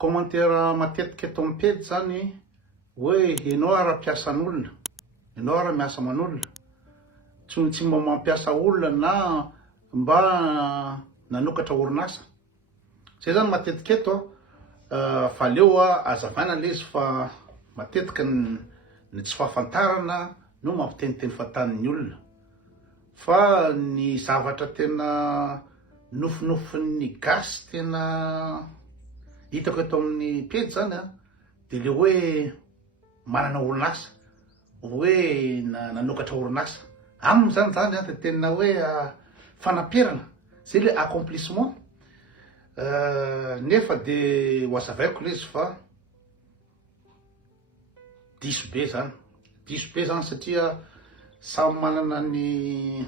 Commentaire matetika eto amin'ny pejy zany hoe ianao ara-piasan'olona, ianao ara-miasa aman'olona, tsy mba mampiasa olona na mba nanokatra orinasa. Zay zany matetika eto fa leo azavaina le izy fa matetika ny tsy fahafantarana no mampiteniteny fahatan'ny olona. Fa ny zavatra tena nofinofin'ny gasy tena hitako eto amin'ny pejy zany de le hoe manana orinasa, hoe nanokatra orinasa. Aminy zany de tena hoe fanamperana, zay le accomplissement. Nefa de ho azavaiko le izy fa diso be zany satria samy manana ny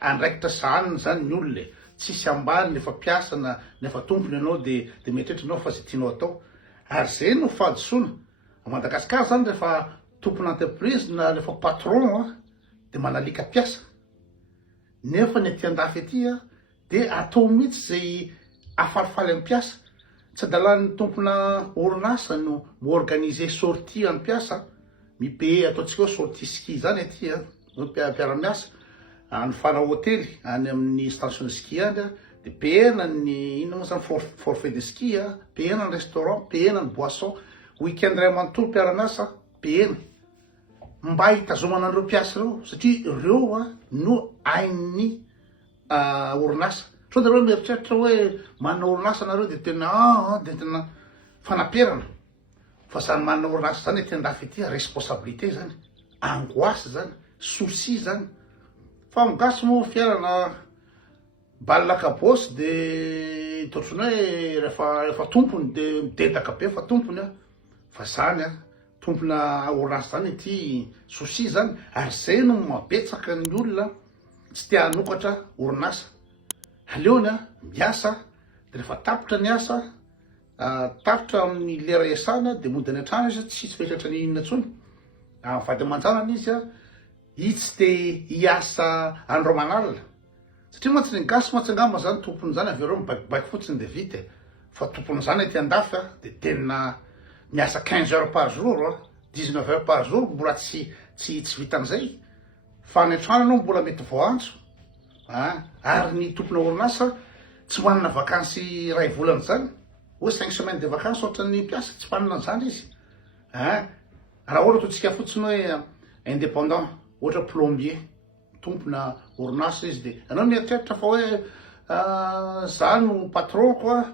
andraikitra sahaniny zany ny olona, tsisy ambany nefa mpiasa nefa tompony ianao de mieritreritra anao fa zay tianao atao. Ary zay no fahadisoana a Madagasikara zany rehefa tompony entreprise na rehefa patron de manalika mpiasa. Nefa ny aty andafy aty de atao mihitsy zay afalifaly amin'ny mpiasa. Tsy adalan'ny tompona orinasa no organiser sortie amin'ny mpiasa, mipaye ataontsika hoe sortie ski zany aty mpiara-miasa any fana hotely any amin'ny station de ski any de payena ny ino moa zany forfait de ski, payena ny restaurant, payena ny boisson, weekend ray manontolo mpiara-miasa payena, mba hitazomana an'ireo mpiasa reo satria reo no ain'ny orinasa. So de reo mieritreritra hoe manana orinasa nareo de tena fanamperana. Fa zany manana orinasa zany ety andafy ety responsabilité zany, angoisse zany, souci zany. Fa gasy moa fiainana balle kabosy de totrony hoe rehefa tompony de midedaka be fa tompony fa zany tompona orinasa zany ety souci zany. Ary zay no mabetsaka ny olona tsy tia hanokatra orinasa. Aleony miasa de rehefa tapitra ny asa, tapitra amin'ny lera iasana de mody any an-trano izy tsy fetratra ny inona intsony. Vady aman-janany izy tsy de hiasa andro manalina satria mantsy ny gasy mantsy angamba zany tompony zany avereo mibaikobaiko fotsiny de vita. Fa tompony zany ety andafy de tena miasa 15 heures par jour, 19 heures par jour, mbola tsy vitan'izay. Fa ny an-trano anao mbola mety voantso. Ary ny tompona orinasa tsy manana vakansy ray volana zany, hoe 5 semaines de vacances ohatran'ny mpiasa, tsy manana an'izany izy. Raha ohatra ataontsika fotsiny hoe indépendant, ohatra plombier, tompona orinasa izy de anao mieritreritra fa hoe za no patronko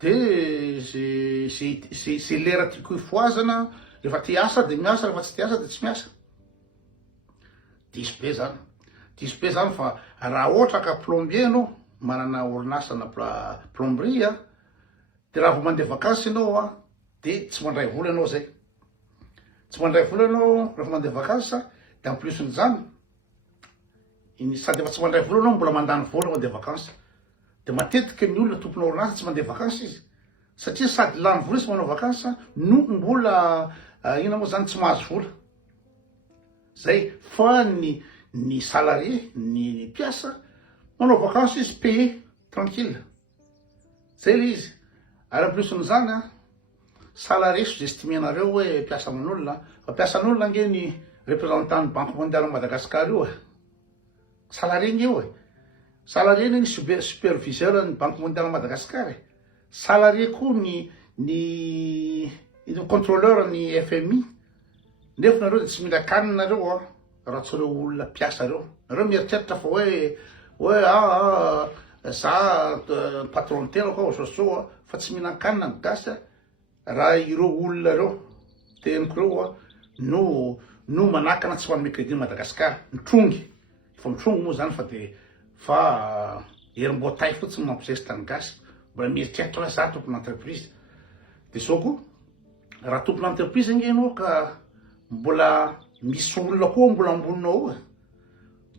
de zay lera tiako hifoazana, rehefa te hiasa de miasa, rehefa tsy te hiasa de tsy miasa. Diso be zany fa raha ohatra ka plombier anao manana orinasa na plomberie de raha vao mandeha vakansy ianao de tsy mandray vola ianao zay. Tsy mandray vola ianao rehefa mandeha vakansy de en plus n'izany sady efa tsy mandray vola ianao mbola mandany vola mandeha vakansy. De matetika ny olona tompona orinasa tsy mandeha vakansy izy satria sady lany vola izy manao vakansy no mbola ina moa zany tsy mahazo vola. Zay fa ny salarié, ny mpiasa manao vakansy izy payé tranquille. Zay le izy. Ary en plus n'izany salarié sous-estimenareo hoe mpiasa aman'olona, fa mpiasa an'olona nge ny représentant ny Banque mondiale Madagasikara io salarié nge io salarié ny superviseur ny Banque mondiale Madagasikara, salarié koa ny contrôleur ny FMI. Nefa nareo de tsy mila kanina nareo raha tsy reo olona mpiasa reo. Nareo mieritreritra fa hoe za patron tena koa so fa tsy mila kanina ny gasy raha ireo olona reo teniko reo no manakana tsy manome crédit Madagasikara, mitrongy. Fa mitrongy moa zany fa erim-boatay fotsiny mampiresitra ny gasy, mbola mieritreritra hoe za tompona entreprise. De zao koa raha tompona entreprise nge anao ka mbola misy olona koa mbola amboninao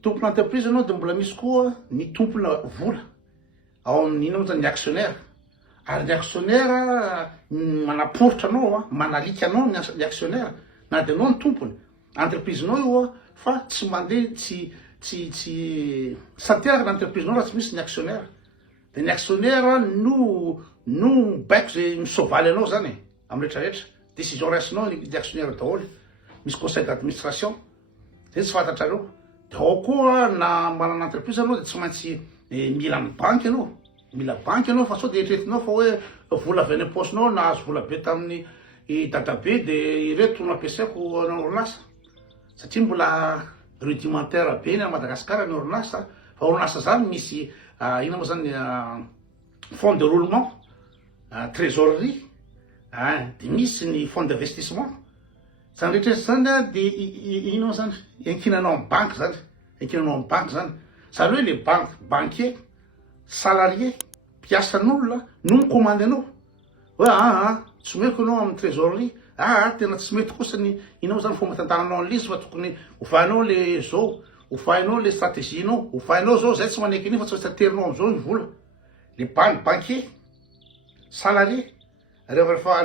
tompona entreprise anao de mbola misy koa ny tompona vola ao amin'ino moa zany ny actionnaire. Ary ny actionnaire manaporitra anao manalika anao ny actionnaire na de anao ny tompony entreprise nao io fa tsy mandeha tsy santeraka ny entreprise nao raha tsy misy ny actionnaire. De ny actionnaire no no baiko zay misovaly anao zany amin'ny rehetrarehetra décision raisinao ny actionnaire daholo misy conseil d'administration zay tsy fantatrareo de ao koa na manana entreprise anao de tsy maintsy mila ny banky anao mila banky anao fa sao de eritreretinao fa hoe vola avy any am-paosinao na azo vola be tamin'ny dadabe de ireto no ampiasaiko ana orinasa satria mbola rudimentaire be ny a Madagasikara ny orinasa fa orinasa zany misy ina moa zany fonds de roulement trésorerie de misy ny fonds d'investissement zany rehetrarehetra zany de ino zany enkinanao amin'ny banque zany enkinanao amin'ny banque zany zany hoe le banquier salarié mpiasan'olona no micommande anao hoe tsy meko anao amin'ny trésorerie tena tsy mety kosa ny inao zany fomba tantananao an'lizy fa tokony hofahinao le zao hofahinao le stratégienao hofahinao zao zay tsy maneky an'io fa tsy aterinao am'izao ny vola le banquier salarié rehefa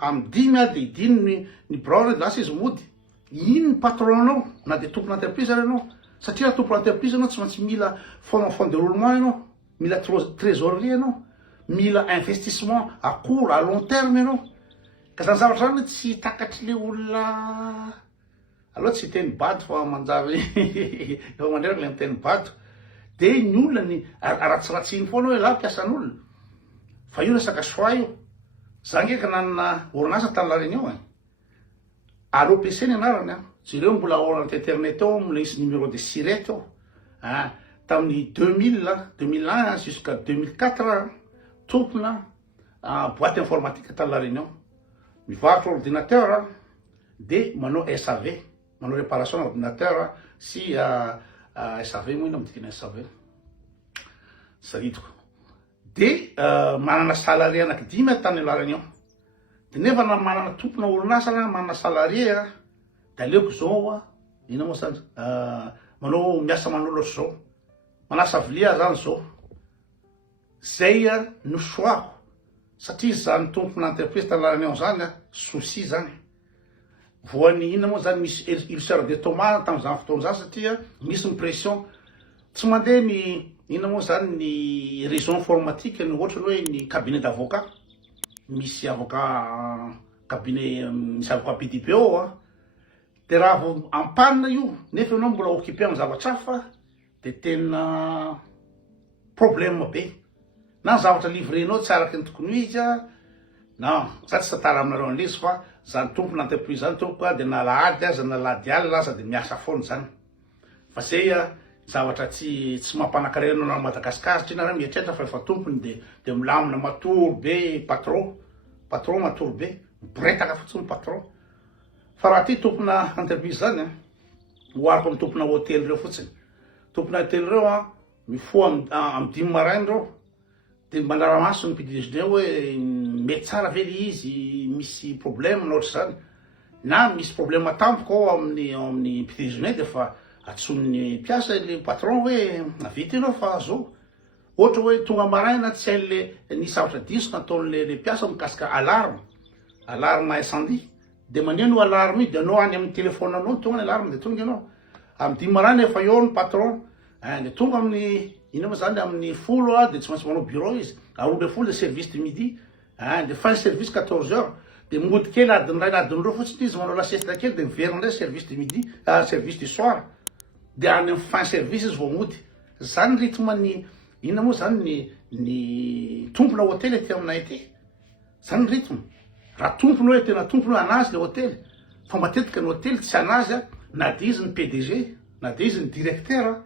amin'ny dimy de idiny ny braony lasa izy mody ino ny patronanao na de tompony entreprise ary anao satria raha tompony entreprise anao tsy maintsy mila fond de roulement anao mila trésorerie anao mila investissement à court à long terme anao ka zany zavatra zany tsy takatry le olona aloha tsy teny bato fa manjary efa mandreraka le miteny bato de ny olona ny aratsiratsiny foana hoe la mpiasan'olona fa io resaka soa io za ngeky nanana orinasa tany la réunion ALOPC ny anarany jereo mbola ao anaty internet ao mbola isy numéro de siret ao tamin'ny 2001 jusqu'à 2004 tompona boîte informatique tany la réunion mivarotra ordinateur de manao SAV manao réparation ordinateur sy SAV moa ina midikina SAV saritiko de manana salarié anankidimy tany la réunion de nefa na manana tompona orinasa manana salarié de aleoko zao ina moa zany manao miasa manolo zao manasa vilia zany zao zay no soako satria zany tompona entreprise tany la réunion zany souci zany voany ina moa zany misy ulcère d'estomac tamin'izany fotoana zany satria misy ny pression tsy mandeha ny ina moa zany ny région informatique ny ohatra hoe ny cabinet d'avocat misy avocat cabinet misy avocat PDP ao de raha vo ampanina io nefa anao mbola occupé amin'ny zavatra hafa de tena problème be na zavatra livrenao tsy araky ny tokony izy non za tsy tatara aminareo an'izy fa zany tompona entreprise zany tompoko de na lahady aza na lahady alina aza de miasa foana zany fa zay zavatra tsy mampanakarena na Madagasikara satria nareo mieritreritra fa efa tompony de milamina matory be patron matory be miboretaka fotsiny patron fa raha ty tompona entreprise zany oariko amin'ny tompona hôtely reo fotsiny tompona hôtely reo mifoha amin'ny 10 marainy reo de mandramaso ny PDG hoe mety tsara ve le izy misy problème na ohatra zany na misy problème tampoka ao amin'ny PDG de fa atson'ny mpiasa le patron hoe navita anao fa zao ohatra hoe tonga maraina tsy hain'le nisy zavatra diso nataon'le mpiasa mikasika alarme incendie de maneno alarme io de anao any amin'ny téléphone anao tonga ny alarme de tonga anao amin'ny 10 maraina efa eo ny patron de tonga amin'ny ina moa zany amin'ny folo de tsy maintsy manao bureau izy arobe folo de service de midi de fin service 14 heures de mody kely adiny ray na adiny roa fotsiny izy manao lasiesta kely de miverina ndray service de midi service du soir de any amin'ny fin service izy vao mody zany rythme ny ina moa zany ny tompona hôtely ty aminay ty zany rythme raha tompony hoe tena tompony anazy le hôtely fa matetika ny hôtely tsy anazy na de izy ny PDG na de izy ny directeur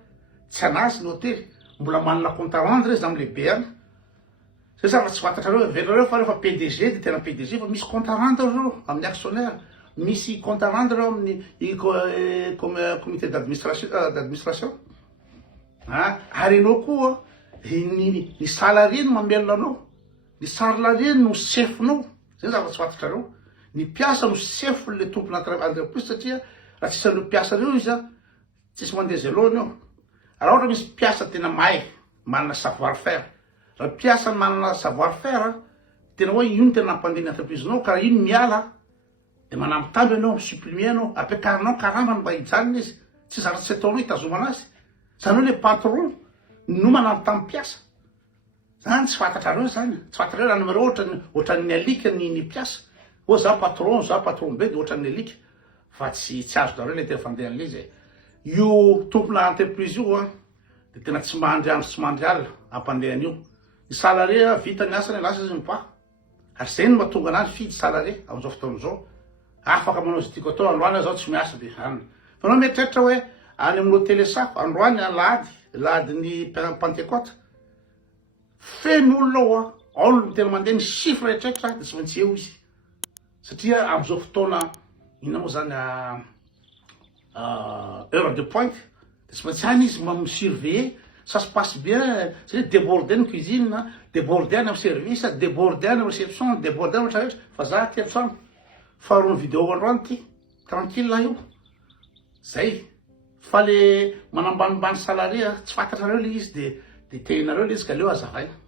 tsy anazy ny hôtely mbola manana compte à rendre izy am'lehibe any zay zavatra tsy fantatrareo verareo fa rehefa PDG de tena PDG fa misy compte à rendre reo amin'ny actionnaire misy compte à rendre reo amin'ny comité d'administration ary anao koa ny salarié no mamelona anao ny salarié no sefonao zay zavatra tsy fantatrareo ny mpiasa no sefo le tompona entreprise satria raha tsisy an'ireo mpiasa reo izy tsisy mandeha zay lohany ao raha ohatra misy mpiasa tena mahay manana savoir faire raha mpiasa manana savoir faire tena hoe io no tena nampandiny entreprise-nao ka ino miala de manambitamby anao supprimer anao ampiakarinao karambany mba hijanona izy tsy zavatra tsy ataonao hitazoma anazy zany hoe le patron no manambitamby mpiasa zany tsy fantatrareo zany tsy fantatrareo raha namareo ohatran'ny alika ny mpiasa o za patron be de ohatran'ny alika fa tsy azonareo le tena fandehan'le izy io tompona entreprise io a de tena tsy mandry andro tsy mandry alina ampandehany io ny salarié vita ny asany lasa izy mipa ary zay no mahatonga anazy fidy salarié amin'izao fotoan'izao afaka manao izy tiako atao androany zao tsy miasa de any fa anao mieritreritra hoe any amin'ny hôtely sako androany lahady ny pentecote feno olona ao no tena mandeha ny chiffre rehetraretra de tsy maintsy eo izy satria amin'izao fotoana inona moa zany heure de pointe de tsy maintsy any izy surveiller ça se passe bien c'est débordé ny cuisine débordé any amin'ny service débordé any amin'ny réception débordé any rehetrarehetra fa za ty atrano faharoa ny vidéo androany ty tranquille io zay fa le manambanimbany salarié tsy fantatrareo le izy de tehinareo le izy ka leo azavaina